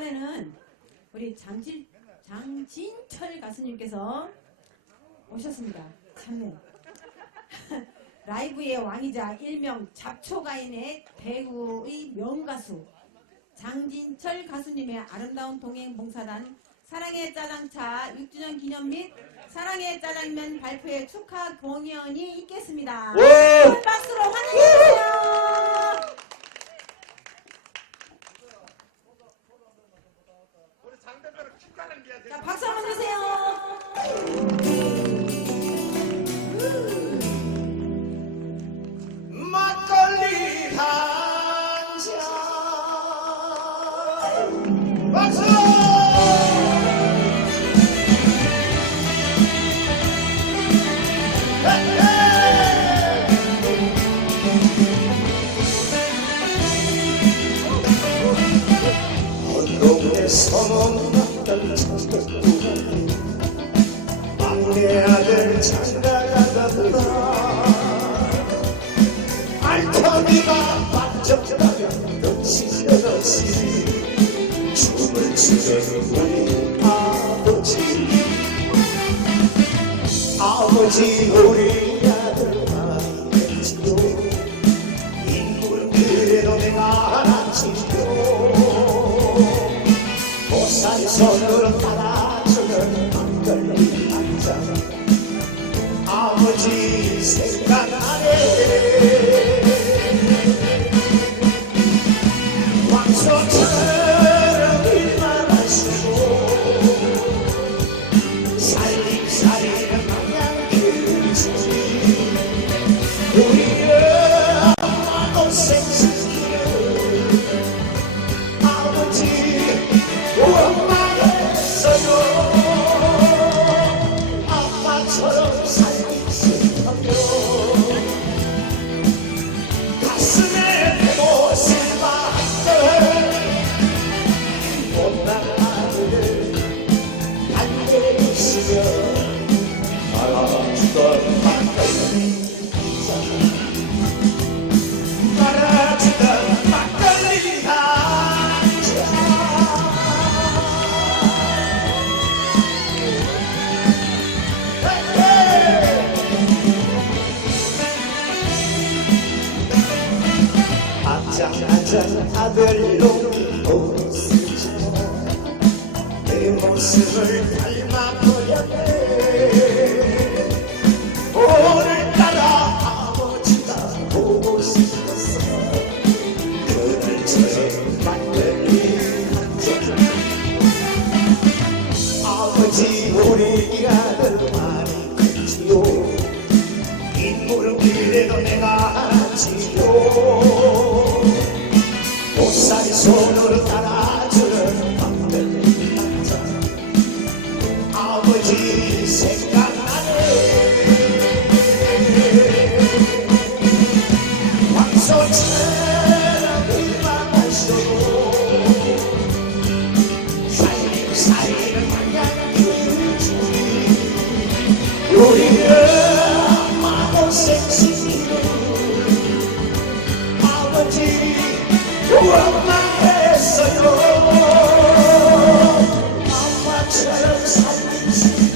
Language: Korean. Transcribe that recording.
이번에는 우리 장진 장진철 가수님께서 오셨습니다. 참여. 라이브의 왕이자 일명 잡초가인의 대구의 명가수 장진철 가수님의 아름다운 동행 봉사단 사랑의 짜장차 6주년 기념 및 사랑의 짜장면 발표회 축하 공연이 있겠습니다. 동네 소문났던 장덕구 막내 아들 장가가 간다. 알터미가 빠졌다면 넘치려없이 춤을 추는 우리 아버지. 아버지 우리 Dios. 아 아장아장 아들로 옷을 내 모습을 지 원망했어요 아빠처럼 살기 싫